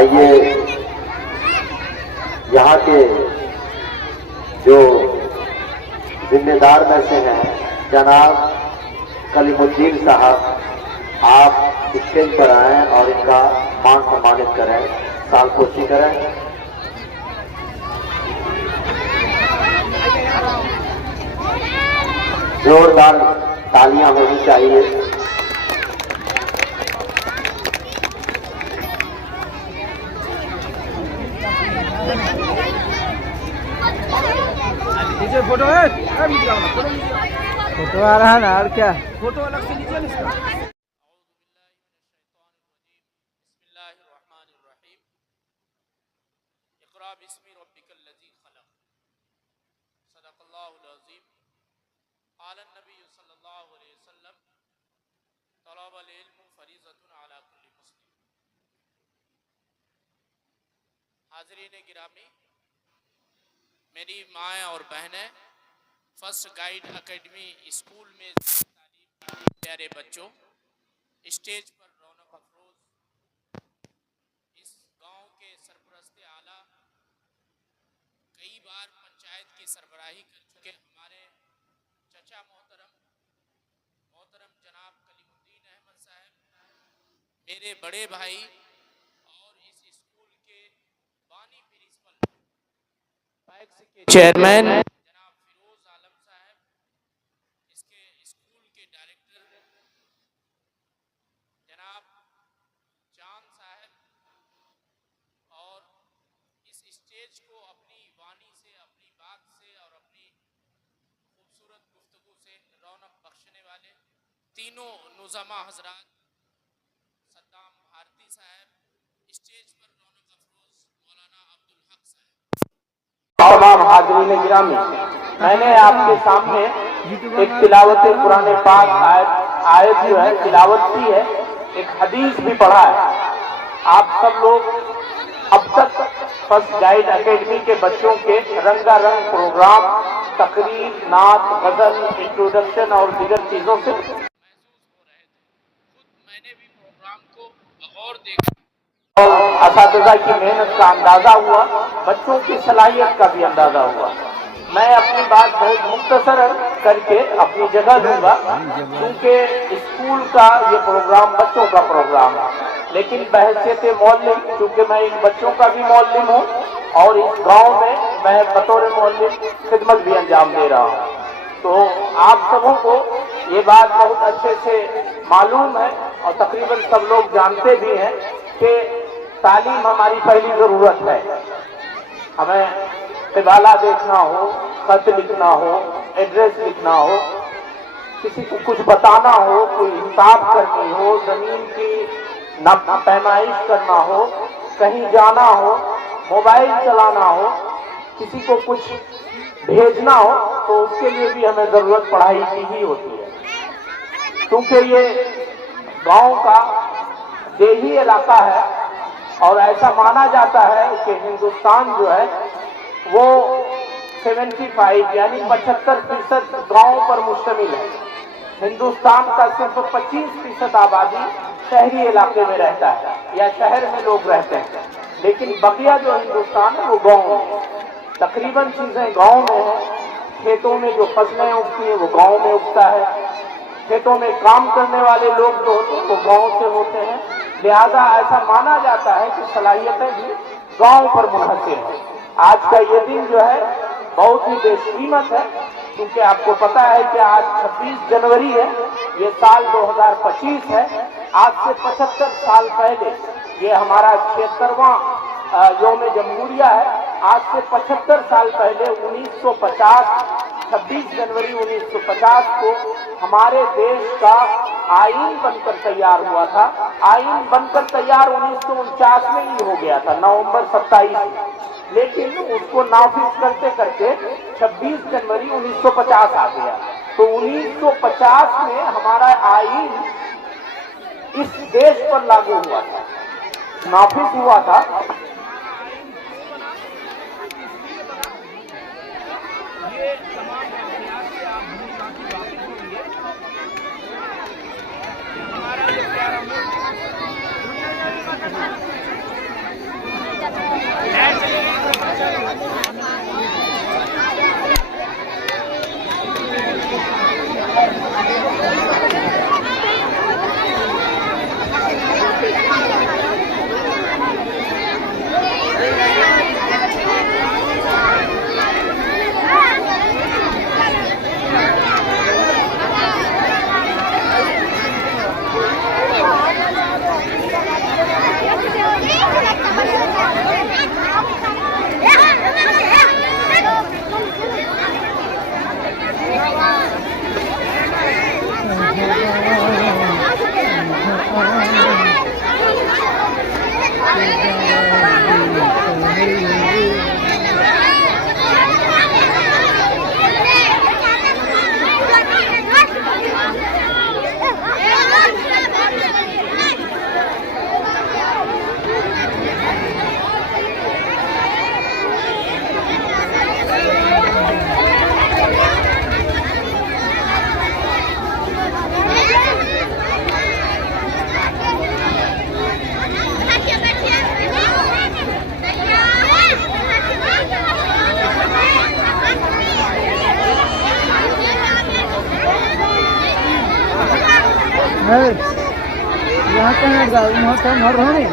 آئیے یہاں کے جو ذمہ دار میں سے ہیں جناب کلیم الدین صاحب، آپ اسٹیج پر آئیں اور ان کا مان سمانت کریں، سال پوشی کریں۔ زوردار تالیاں ہونی چاہیے۔ فوٹو ہے فوٹو آ رہا ہے نا، اور کیا فوٹو الگ سے لیجیے اس کا۔ اقرأ باسم ربک الذی خلق، صدق اللہ العظیم۔ قال النبی صلی اللہ علیہ وسلم طلب العلم فریضۃ علی کل مسلم۔ حاضرین گرامی، میری مائیں اور بہنیں، فرسٹ گائیڈ اکیڈمی اسکول میں تعلیم پیارے بچوں، اسٹیج پر رونق افروز اس گاؤں کے سرپرست اعلیٰ، کئی بار پنچایت کی سربراہی کر چکے ہمارے چچا محترم جناب کلیم الدین احمد صاحب، میرے بڑے بھائی اور اس اسکول کے بانی پرنسپل پیکس کے چیئرمین جناب فیروز عالم صاحب، اس کے اسکول کے ڈائریکٹر جناب چاند صاحب، اور اس اسٹیج کو اپنی وانی سے، اپنی بات سے اور اپنی خوبصورت گفتگو سے رونق بخشنے والے تینوں نظامہ حضرات، صدام بھارتی صاحب، اسٹیج پر رونق افروز مولانا عبدالحق صاحب، تمام حاضرین گرامی، میں نے آپ کے سامنے ایک تلاوت قرآن پاک آیت جو ہے تلاوت کی ہے، ایک حدیث بھی پڑھا ہے۔ آپ سب لوگ اب تک فرسٹ گائیڈ اکیڈمی کے بچوں کے رنگا رنگ پروگرام، تقریر، نعت، غزل، انٹروڈکشن اور دیگر چیزوں سے محسوس ہو رہے تھے۔ خود میں نے بھی پروگرام کو بغور دیکھا اور اساتذہ کی محنت کا اندازہ ہوا، بچوں کی صلاحیت کا بھی اندازہ ہوا۔ میں اپنی بات بہت مختصر کر کے اپنی جگہ دوں گا، کیونکہ اسکول کا یہ پروگرام بچوں کا پروگرام ہے، لیکن بحیثیت معلم، چونکہ میں ایک بچوں کا بھی معلم ہوں اور اس گاؤں میں میں بطور معلم خدمت بھی انجام دے رہا ہوں، تو آپ سبوں کو یہ بات بہت اچھے سے معلوم ہے اور تقریباً سب لوگ جانتے بھی ہیں کہ تعلیم ہماری پہلی ضرورت ہے۔ ہمیں قبالہ دیکھنا ہو، خط لکھنا ہو، ایڈریس لکھنا ہو، کسی کو کچھ بتانا ہو، کوئی حساب کرنی ہو، زمین کی پیمائش کرنا ہو، کہیں جانا ہو، موبائل چلانا ہو، کسی کو کچھ بھیجنا ہو، تو اس کے لیے بھی ہمیں ضرورت پڑھائی کی ہی ہوتی ہے، کیونکہ یہ گاؤں کا دیہی علاقہ ہے اور ایسا مانا جاتا ہے کہ ہندوستان جو ہے وہ 75 یعنی 75% گاؤں پر مشتمل ہے۔ ہندوستان کا صرف 25% آبادی شہری علاقے میں رہتا ہے یا شہر میں لوگ رہتے ہیں، لیکن بقیہ جو ہندوستان ہے وہ گاؤں میں ہے۔ تقریباً چیزیں گاؤں میں ہیں، کھیتوں میں جو فصلیں اگتی ہیں وہ گاؤں میں اگتا ہے، کھیتوں میں کام کرنے والے لوگ جو ہوتے ہیں وہ گاؤں سے ہوتے ہیں، لہذا ایسا مانا جاتا ہے کہ صلاحیتیں بھی گاؤں پر منحصر ہیں۔ آج کا یہ دن جو ہے بہت ہی بیش قیمت ہے، کیونکہ آپ کو پتا ہے کہ آج 26 جنوری ہے، یہ سال 2025 ہے۔ آج سے 75 سال پہلے، یہ ہمارا 76واں یوم جمہوریہ ہے، آج سے 75 سال پہلے 1950 26 جنوری 1950 کو ہمارے دیش کا آئین بن کر تیار ہوا تھا۔ آئین بن کر تیار 1949 میں ہی ہو گیا تھا، نومبر 27 میں، لیکن اس کو نافذ کرتے کرتے 26 جنوری 1950 آ گیا، تو 1950 میں ہمارا آئین اس دیش پر لاگو ہوا تھا، نافذ ہوا تھا۔ یہ تمام واقعات سے آپ بھلی بھانتی واقف ہوں گے کہ ہمارا یہ پیارا ملک دنیا میں بھی यहाँ कहाँ रोने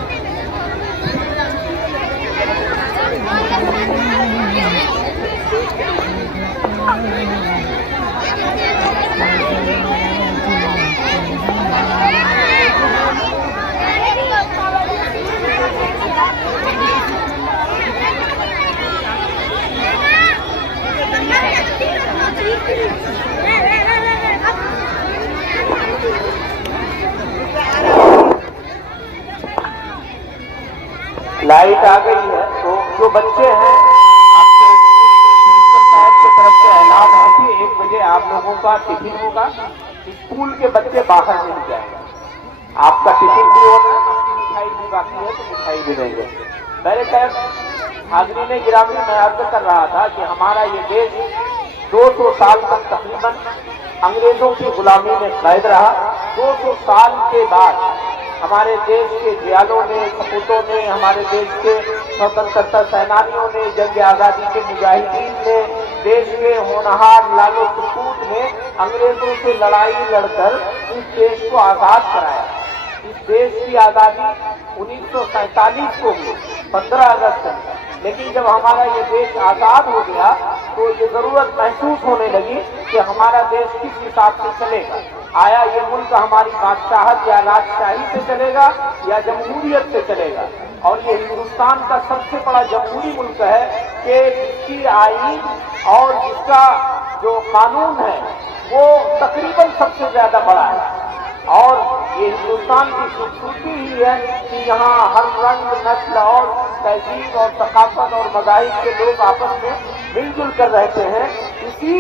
लाइट आ गई है तो जो बच्चे हैं आपके प्रिंसिपल साहब की तरफ से ऐलान है कि 1 बजे आप लोगों का टिफिन होगा। स्कूल के बच्चे बाहर नहीं जाएंगे, आपका टिफिन भी होगा, मिठाई भी बाकी है तो मिठाई भी देंगे। मेरे खैर हाज़रीन गिरामी, मैं अर्ज कर रहा था कि हमारा ये देश 200 साल तक तकरीबन अंग्रेजों की गुलामी में कैद रहा। 200 साल के बाद हमारे देश के जियालों ने, सपूतों ने, हमारे देश के स्वतंत्रता सेनानियों ने, जंग आज़ादी के मुजाहिदीन ने, देश के होनहार लालो सपूत ने अंग्रेजों से लड़ाई लड़कर इस देश को आज़ाद कराया। इस देश की आज़ादी 1947 को हुई, 15 अगस्त में। लेकिन जब हमारा ये देश आज़ाद हो गया तो ये ज़रूरत महसूस होने लगी कि हमारा देश किस हिसाब से चलेगा। आया ये मुल्क हमारी बादशाहत या राजशाही से चलेगा या जमहूरियत से चलेगा। और ये हिंदुस्तान का सबसे बड़ा जमहूरी मुल्क है कि जिसकी आईन और जिसका जो कानून है वो तकरीबन सबसे ज्यादा बड़ा है। और ये हिंदुस्तान की खूबसूरती ही है कि यहाँ हर रंग, नस्ल और तहजीब और सकाफत और मज़ाहिब के लोग आपस में मिलजुल कर रहते हैं। इसी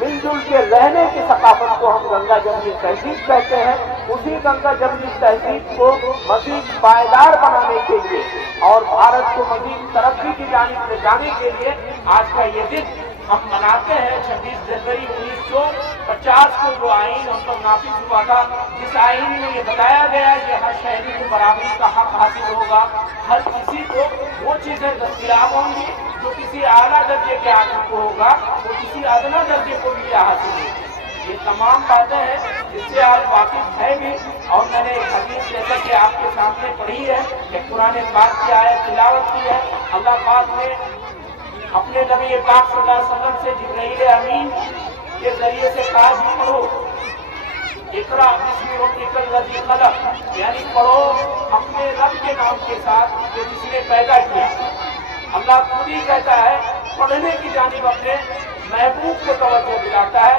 मिलजुल के रहने की सकाफत को हम गंगा जमनी तहजीब कहते हैं। उसी गंगा जमनी तहजीब को मज़ीद पायदार बनाने के लिए और भारत को मज़ीद तरक्की की जानिब ले जाने के लिए आज का ये दिन हम मनाते हैं। 26 जनवरी 1950 को जो आइन हम पर नाफिज हुआ था, जिस आइन में ये बताया गया कि हर शहरी को बराबरी का हक हासिल होगा, हर किसी को वो चीजें दस्तयाब होंगी जो किसी आला दर्जे के आदमी को होगा, वो किसी अदना दर्जे को भी हासिल होगी। ये तमाम बातें हैं जिससे आप वाकिफ हैं भी। और मैंने एक हदीस जैसा कि आपके सामने पढ़ी है, एक कुरान पाक की आयत तिलावत की है। अल्लाह पाक ने अपने नबी पाक सल्लल्लाहु अलैहि वसल्लम से जिब्राइल अमीन के जरिए से कहा कि पढ़ो इकरा बिस्मि रब्बिकल लज़ी खलक़, यानी पढ़ो अपने रब के नाम के साथ जो जिसने पैदा किया। अल्लाह खुद ही कहता है पढ़ने की जानिब अपने महबूब को तवज्जो दिलाता है।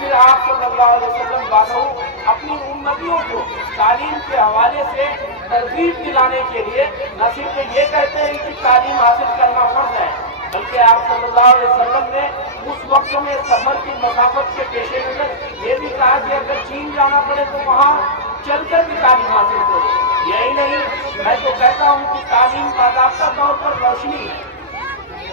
फिर आप सल्लल्लाहु अलैहि वसल्लम वालों अपनी उम्मतियों को तालीम के हवाले से तरगीब दिलाने के लिए न सिर्फ ये कहते हैं कि तालीम हासिल करना फर्ज है, बल्कि आप सल्लल्लाहु अलैहि वसल्लम ने उस वक्त में सफर की मसाफत के पेश नजर ये भी कहा कि अगर चीन जाना पड़े तो वहाँ चलकर भी तालीम हासिल करो। यही नहीं, मैं तो कहता हूँ कि तालीम बाकायदा तौर पर रोशनी है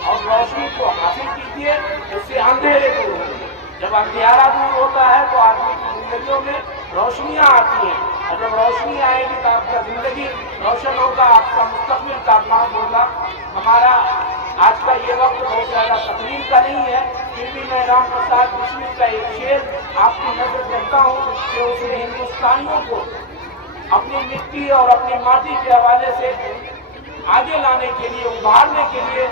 और रोशनी को हासिल कीजिए, उससे अंधेरे दूर होंगे। जब अंधियारा दूर होता है तो आदमी की जिंदगियों में रोशनियाँ आती हैं, और जब रोशनी आएगी तो आपका जिंदगी रोशन होगा, आपका मुस्तकबिल कामयाब होगा। हमारा आज का ये वक्त बहुत ज्यादा तकलीफ का नहीं है, फिर भी मैं राम प्रसाद बिस्मिल का एक शेर आपकी नजर करता हूँ कि उसने हिंदुस्तानियों को अपनी मिट्टी और अपनी माटी के हवाले से आगे लाने के लिए, उभारने के लिए,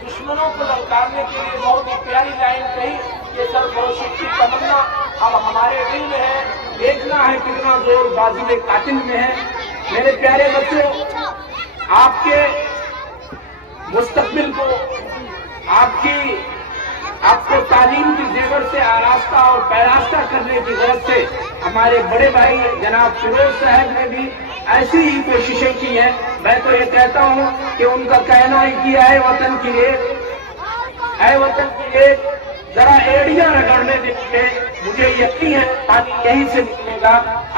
दुश्मनों को ललकारने के लिए बहुत ही प्यारी लाइन कही कि सरफरोशी की तमन्ना अब हमारे दिल में है, देखना है कितना जोर बाजुल कातिल में है। मेरे प्यारे बच्चों, आपके मुस्तकबिल को आपको तालीम की जेवर से आरास्ता और पैरास्ता करने की गरज से हमारे बड़े भाई जनाब फिरोज साहब ने भी ऐसी ही कोशिशें की हैं। मैं तो ये कहता हूँ कि उनका कहना है कि ऐ वतन की रेत जरा एड़ियां रगड़ने देंगे, मुझे यकीन है पानी यहीं से निकलेगा।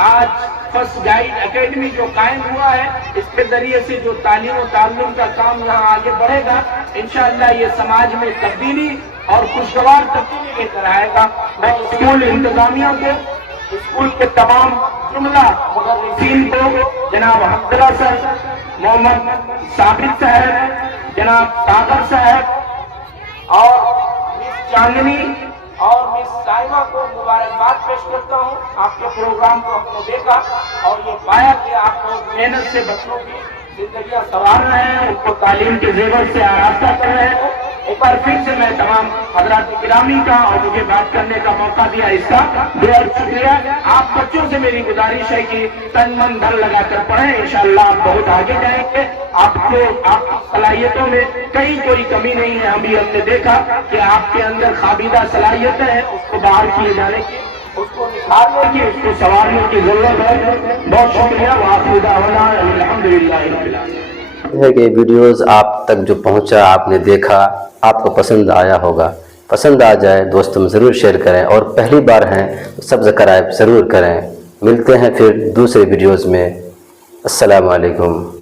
आज फर्स्ट गाइड एकेडमी जो कायम हुआ है, इसके जरिए से जो तालीम और ताल्लुम का काम यहाँ आगे बढ़ेगा, इंशाअल्लाह ये समाज में तब्दीली और खुशगवार तब्दीली लेकर आएगा। मैं स्कूल इंतजामिया को, स्कूल के तमाम जुमला मुदर्रिसीन को, जनाब हमदला सर, मोहम्मद साबित साहब, जनाब सागर साहब और चांदनी और मिस साइमा को मुबारकबाद पेश करता हूँ। आपके प्रोग्राम को हमने देखा और ये पाया कि आप लोग मेहनत से बच्चों की जिंदगियां संवार रहे हैं, उनको तालीम के जेवर से आरास्ता कर रहे हैं। एक बार फिर से मैं तमाम हजरात गिरामी का और मुझे बात करने का मौका दिया इसका बेहद शुक्रिया। आप बच्चों से मेरी गुजारिश है कि तन मन धन लगाकर पढ़ें, इंशाअल्लाह आप बहुत आगे जाएंगे। आपको आपकी सलाहियतों में कहीं कोई कमी नहीं है। हमने देखा कि आपके अंदर काबिदा सलाहियतें हैं, उसको बाहर किए जाने की, उसको निखारने की, उसको संवारने की जरूरत है। बहुत शुक्रिया। वाखिर दावाना अल्हम्दुलिल्लाह रब्बिल आलमीन। है कि वीडियोस आप तक जो पहुंचा, आपने देखा, आपको पसंद आया होगा। पसंद आ जाए दोस्तों में ज़रूर शेयर करें और पहली बार हैं तो सब्सक्राइब ज़रूर करें। मिलते हैं फिर दूसरे वीडियोस में। अस्सलामु अलैकुम।